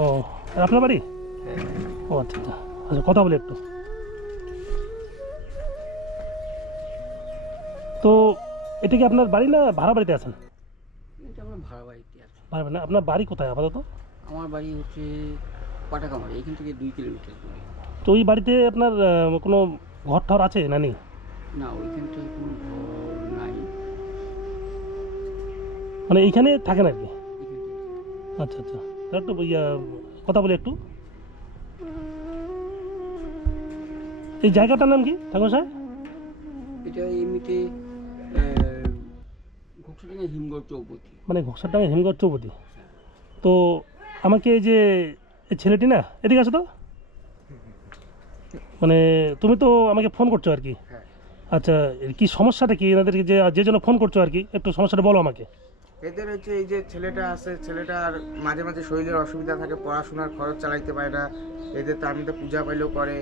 ও আপনার বাড়ি? ও আচ্ছা আচ্ছা আচ্ছা, কথা বলি একটু। তো এটা কি আপনার বাড়ি না ভাড়া বাড়িতে আছেন? এটা আমরা ভাড়া বাড়িতে আছি। ভাড়া বাড়ি না, আপনার বাড়ি কোথায় আপাতত? আমার বাড়ি হচ্ছে পাটাকামারি, এখান থেকে 2 কিলোমিটার দূরে। তো ওই বাড়িতে আপনার কোনো ঘর টর আছে না নেই? না, ওইখানটায় কোনো ঘর নাই। মানে এইখানে থাকেন আর কি? এখানটায় আচ্ছা আচ্ছা, তাহলে একটু কথা বলি একটু। এই জায়গাটার নাম কি ঠাকুর সাহেব? এটা এমনিতে ঘোকসাডাঙ্গা হিমঘর চৌপতি। মানে ঘোষারডাঙ্গা হিমঘর চৌপতি। তো আমাকে এই যে এই ছেলেটি না, এদিকে আসো তো। মানে তুমি তো আমাকে ফোন করছো আর কি? হ্যাঁ। আচ্ছা, এর কি সমস্যাটা কি এনাদেরকে যে যে জন্য ফোন করছো আর কি, একটু সমস্যাটা বলো আমাকে। এদের হচ্ছে এই যে ছেলেটা আছে, ছেলেটার মাঝে মাঝে শরীরের অসুবিধা থাকে, পড়াশোনার খরচ চালাইতে পারে না। এদের তার মধ্যে পূজা পাইলেও করে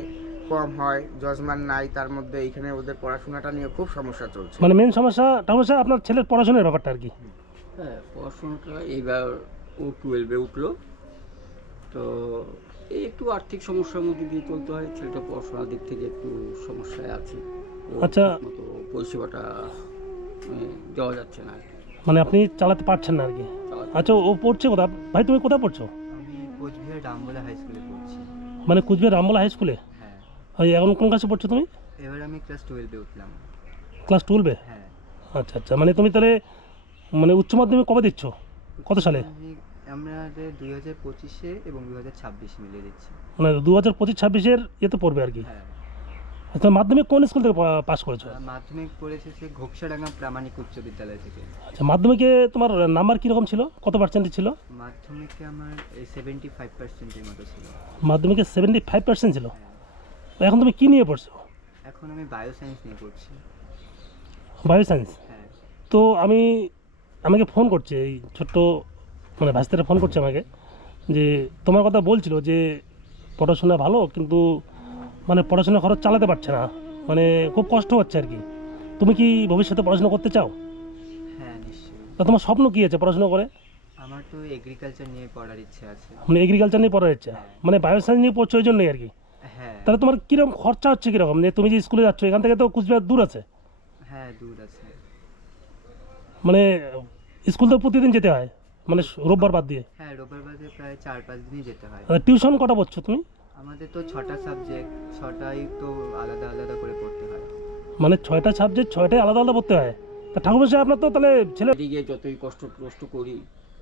কম হয়, যজমান নাই, তার মধ্যে এইখানে ওদের পড়াশোনাটা নিয়ে খুব সমস্যা চলছে। মানে মেন সমস্যা ঠাকুর সাহেব আপনার ছেলের পড়াশোনার ব্যাপারটা আর কি? হ্যাঁ, পড়াশোনাটা এইবার ও 12-এ উঠলো, তো এই একটু আর্থিক সমস্যার মধ্যে দিয়ে চলতে হয়। ছেলেটা পড়াশোনার দিক থেকে একটু সমস্যায় আছে। ও আচ্ছা। মতো পরিষেবাটা দেওয়া যাচ্ছে না আর কি। মানে আপনি চালাতে পারছেন না আর কি? আচ্ছা, ও পড়ছে কোথা? ভাই তুমি কোথায় পড়ছো? আমি কোচবিহার রামবোলা হাই স্কুলে পড়ছি। মানে কুচবিহার রামবোলা হাই স্কুলে? হ্যাঁ, ওই এখন কোন ক্লাসে পড়ছো তুমি? এবার আমি ক্লাস 12-এ উঠলাম। ক্লাস 12-এ? হ্যাঁ। আচ্ছা আচ্ছা, মানে তুমি তাহলে মানে উচ্চ মাধ্যমিক কবে দিচ্ছ? কত সালে? আমাদের 2025-এ এবং 2026 মিলিয়ে দিচ্ছি। মানে 2025-26-এর ইয়েতে পড়বে আর কি? হ্যাঁ। আচ্ছা, মাধ্যমিক কোন স্কুল থেকে পাস করেছো? মাধ্যমিক পড়েছে সে ঘোকসাডাঙ্গা প্রামাণিক উচ্চ বিদ্যালয় থেকে। আচ্ছা, মাধ্যমিকে তোমার নাম্বার কীরকম ছিল, কত পার্সেন্টেজ ছিল? মাধ্যমিকে আমার 75%-এর মতো ছিল। মাধ্যমিকে 75% ছিল? হ্যাঁ। তো এখন তুমি কী নিয়ে পড়ছো? এখন আমি বায়োসায়েন্স নিয়ে পড়ছি। Bio science? হ্যাঁ। তো আমাকে ফোন করছে এই ছোট্ট মানে ভাস্তারা ফোন করছে আমাকে, যে তোমার কথা বলছিল যে পড়াশোনা ভালো কিন্তু মানে পড়াশোনা খরচ চালাতে পারছে না, মানে খুব কষ্ট হচ্ছে আর কি। তুমি কি ভবিষ্যতে পড়াশোনা করতে চাও? হ্যাঁ, নিশ্চয়ই। তা তোমার স্বপ্ন কী আছে পড়াশোনা করে? আমার তো এগ্রিকালচার নিয়ে পড়ার ইচ্ছে আছে। মানে এগ্রিকালচার নিয়ে পড়ার ইচ্ছা? হ্যাঁ। মানে বায়োসায়েন্স নিয়ে পড়ছো ওই জন্যই আর কি? হ্যাঁ। তাহলে তোমার কীরকম খরচা হচ্ছে কীরকম, যে তুমি যে স্কুলে যাচ্ছ এখান থেকে তো কুচবিহার দূর আছে? হ্যাঁ, দূর আছে। মানে স্কুল তো প্রতিদিন যেতে হয়, মানে রোববার বাদ দিয়ে? হ্যাঁ, রোববার বাদে প্রায় 4-5 দিনই যেতে হয়। টিউশন কটা পড়ছো তুমি? আমাদের তো 6টা সাবজেক্ট, 6টাই তো আলাদা আলাদা করে পড়তে হয়। মানে 6টা সাবজেক্ট 6টাই আলাদা আলাদা পড়তে হয়? তা ঠাকুর সাহেব আপনার তো তাহলে ছেলে, এদিকে যতই কষ্ট করি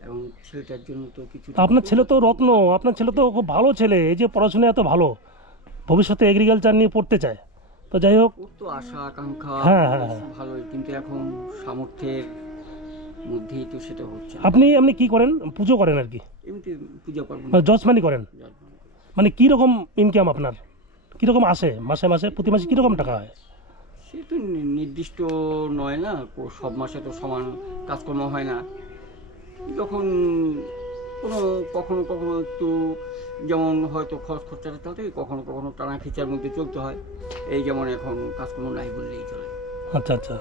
এবং ছেলেটার জন্য তো কিছু, আপনার ছেলে তো রত্ন, আপনার ছেলে তো খুব ভালো ছেলে, এই যে পড়াশোনা এত ভালো, ভবিষ্যতে এগ্রিকালচার নিয়ে পড়তে চায়। তো যাই হোক। ওর তো আশা আকাঙ্ক্ষা হ্যাঁ, হ্যাঁ, হ্যাঁ। ভালোই, কিন্তু এখন সামর্থ্যের মধ্যেই তো সেটা হচ্ছে না। আপনি কি করেন? পুজো করেন আর কি? এমনিতে পূজা পার্বণ মানে যজমানি করেন? জলপান। মানে কীরকম ইনকাম আপনার, কীরকম আসে মাসে মাসে, প্রতি মাসে কীরকম টাকা হয়? সে তো নির্দিষ্ট নয় না, সব মাসে তো সমান কাজকর্ম হয় না। যখন কখনো কখনো একটু, যেমন হয়তো খরচ খরচাটা চলতে, কখনো কখনো টানা খিচার মধ্যে চলতে হয়। এই যেমন এখন কাজকর্ম নাই বললেই চলে। আচ্ছা আচ্ছা,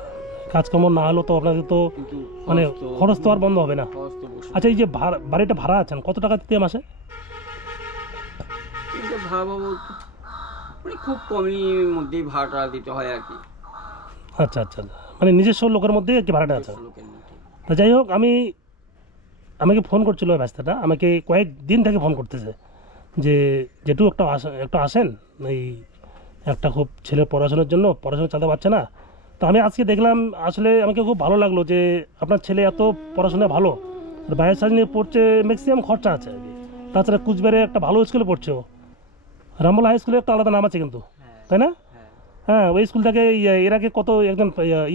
কাজকর্ম না হলেও তো আপনাদের তো কিন্তু মানে খরচ তো আর বন্ধ হবে না। খরচ তো বসে। আচ্ছা, এই যে বাড়িটা ভাড়া আছেন কত টাকা দিতে মাসে? কিন্তু ভাড়া বাবু মানে খুব কমই মধ্যেই ভাড়াটা দিতে হয় আর কি। আচ্ছা আচ্ছা, মানে নিজস্ব লোকের মধ্যে আর কি ভাড়াটা আছে? লোকের মধ্যে। তা যাই হোক, আমাকে ফোন করছিল ওই ব্যস্তাটা, আমাকে কয়েকদিন থেকে ফোন করতেছে যে যেটু একটু আসেন, এই একটা খুব ছেলে পড়াশোনার জন্য পড়াশোনা চালাতে পারছে না। তো আমি আজকে দেখলাম, আসলে আমাকে খুব ভালো লাগলো যে আপনার ছেলে এত পড়াশোনা ভালো, আর বায়ো সায়েন্স নিয়ে পড়ছে, ম্যাক্সিমাম খরচা আছে আর কি। তাছাড়া কুচবিহারে একটা ভালো স্কুলে পড়ছে ও, রামবোলা হাই স্কুলে একটা আলাদা নাম আছে কিন্তু, হ্যাঁ। তাই না? হ্যাঁ। হ্যাঁ, ওই স্কুল থেকে এর আগে কত একজন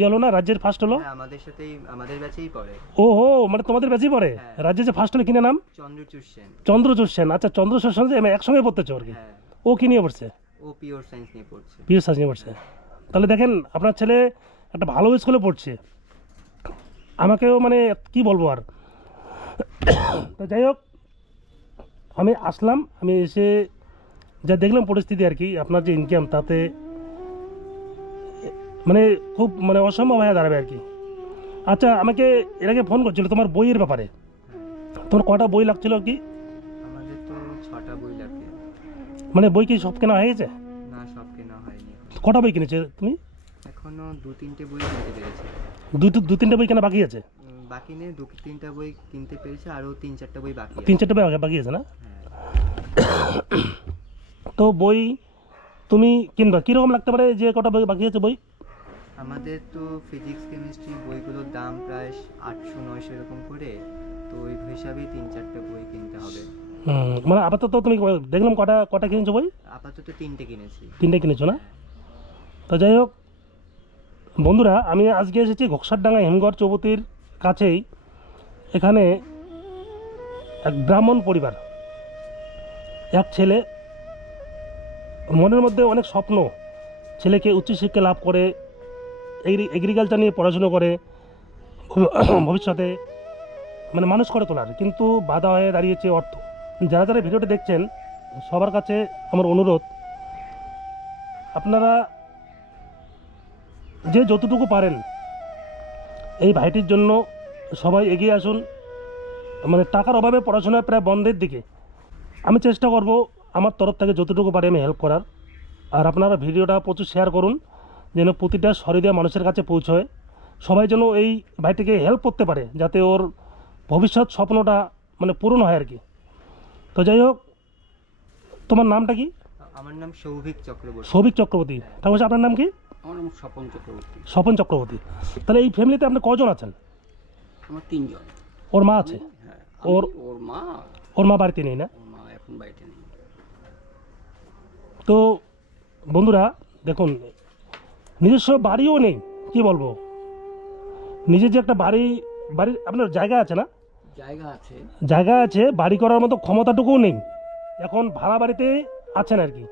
হলো না, রাজ্যের ফার্স্ট হলো? হ্যাঁ, আমাদের ব্যাচেই পড়ে। ও হো, মানে তোমাদের ব্যাচই পড়ে? হ্যাঁ। রাজ্যে যে ফার্স্ট হলো কিনা নাম? চন্দ্রচূড় সেন। চন্দ্রচূড় সেন। আচ্ছা, চন্দ্রচূড় সেন যে একসঙ্গে পড়তেছো আর কি? হ্যাঁ। ও কি নিয়ে পড়ছে? ও পিওর সায়েন্স নিয়ে পড়ছে। পিএস সায়েন্স নিয়ে পড়ছে। তাহলে দেখেন, আপনার ছেলে একটা ভালো স্কুলে পড়ছে, আমাকেও মানে কি বলবো আর। তো যাই হোক, আমি আসলাম, আমি এসে যা দেখলাম পরিস্থিতি আর কি, আপনার যে ইনকাম তাতে মানে খুব মানে অসম্ভব হয়ে দাঁড়াবে আর কি। আচ্ছা, আমাকে এর আগে ফোন করছিল তোমার বইয়ের ব্যাপারে, হ্যাঁ। তোমার কটা বই লাগছিল কি? আমাদের তো 6টা বই লাগবে। মানে বই কি সব কেনা হয়ে গেছে? না, সব কেনা হয়নি এখন। কটা বই কিনেছে তুমি? এখনো 2-3টে বই কিনতে পেরেছি। দু তিনটে বই কেনা বাকি আছে? বাকি নেই, 2-3টা বই কিনতে পেরেছি, আরও 3-4টা বই বাকি আছে। 3-4টে বই বাকি আছে না? হ্যাঁ। তো বই তুমি কিনবা কীরকম লাগতে পারে যে কটা বই বাকি আছে বই? আমাদের তো ফিজিক্স কেমিস্ট্রি বইগুলোর দাম প্রায় 800-900 এরকম করে, তো ওই হিসাবেই 3-4টে বই কিনতে হবে। মানে আপাতত তুমি দেখলাম কটা কটা কিনেছো বই? আপাতত 3টে কিনেছি। 3টে কিনেছো না? তো যাই হোক বন্ধুরা, আমি আজকে এসেছি ঘোকসারডাঙ্গা হিমঘর চৌপতির কাছেই। এখানে এক ব্রাহ্মণ পরিবার, এক ছেলে, মনের মধ্যে অনেক স্বপ্ন, ছেলেকে উচ্চশিক্ষা লাভ করে এগ্রিকালচার নিয়ে পড়াশুনো করে ভবিষ্যতে মানে মানুষ করে তোলার, কিন্তু বাধা হয়ে দাঁড়িয়েছে অর্থ। যারা যারা ভিডিওটা দেখছেন সবার কাছে আমার অনুরোধ, আপনারা যে যতটুকু পারেন এই ভাইটির জন্য সবাই এগিয়ে আসুন। মানে টাকার অভাবে পড়াশোনা প্রায় বন্ধের দিকে। আমি চেষ্টা করব আমার তরফ থেকে যতটুকু পারি আমি হেল্প করার। আর আপনারা ভিডিওটা প্রচুর শেয়ার করুন যেন প্রতিটা সহৃদয় মানুষের কাছে পৌঁছয়। সবাই যেন এই ভাইটিকে হেল্প করতে পারে যাতে ওর ভবিষ্যৎ স্বপ্নটা মানে পূরণ হয় আর কি। তো যাই হোক, তোমার নামটা কি? আমার নাম সৌভিক চক্রবর্তী। সৌভিক চক্রবর্তী। ঠাকুর আপনার নাম কি? আমার নাম স্বপন চক্রবর্তী। স্বপন চক্রবর্তী। তাহলে এই ফ্যামিলিতে আপনি কজন আছেন? আমার 3জন। ওর মা আছে? হ্যাঁ, ওর- ওর মা বাড়িতে নেই না? মা এখন বাড়িতে নেই। তো বন্ধুরা দেখুন, নিজস্ব বাড়িও নেই, কি বলবো, নিজের যে একটা বাড়ির আপনার জায়গা আছে না? জায়গা আছে, বাড়ি করার মতো ক্ষমতাটুকুও নেই, এখন ভাড়া বাড়িতে আছেন আর কি।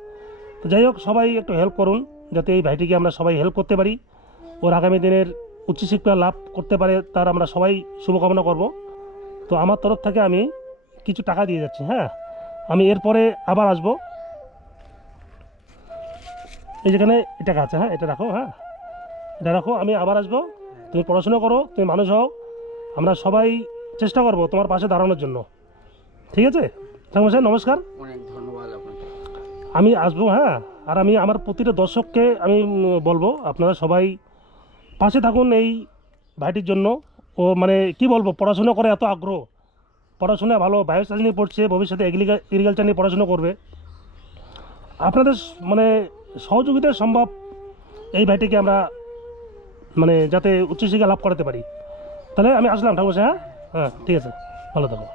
তো যাই হোক, সবাই একটু হেল্প করুন যাতে এই ভাইটিকে আমরা সবাই হেল্প করতে পারি, ওর আগামী দিনের উচ্চশিক্ষা লাভ করতে পারে তার আমরা সবাই শুভকামনা করব। তো আমার তরফ থেকে আমি কিছু টাকা দিয়ে যাচ্ছি। হ্যাঁ, আমি এরপরে আবার আসবো। এই যেখানে টাকা আছে, হ্যাঁ এটা রাখো, হ্যাঁ এটা রাখো, আমি আবার আসবো। তুমি পড়াশোনা করো, তুমি মানুষ হও, আমরা সবাই চেষ্টা করবো তোমার পাশে দাঁড়ানোর জন্য। ঠিক আছে ঠাকুর সাহেব, নমস্কার। অনেক ধন্যবাদ আপনাকে। আমি আসবো, হ্যাঁ। আর আমি আমার প্রতিটা দর্শককে আমি বলবো আপনারা সবাই পাশে থাকুন এই ভাইটির জন্য। ও মানে কি বলবো, পড়াশোনা করে এত আগ্রহ, পড়াশোনায় ভালো, বায়োসায়েন্স নিয়ে পড়ছে, ভবিষ্যতে এগ্রিকালচার নিয়ে পড়াশোনা করবে। আপনাদের মানে সহযোগিতায় সম্ভব এই ভাইটিকে আমরা মানে যাতে উচ্চশিক্ষা লাভ করাতে পারি। তাহলে আমি আসলাম ঠাকুর সাহেব। হ্যাঁ, ঠিক আছে, ভালো থাকো।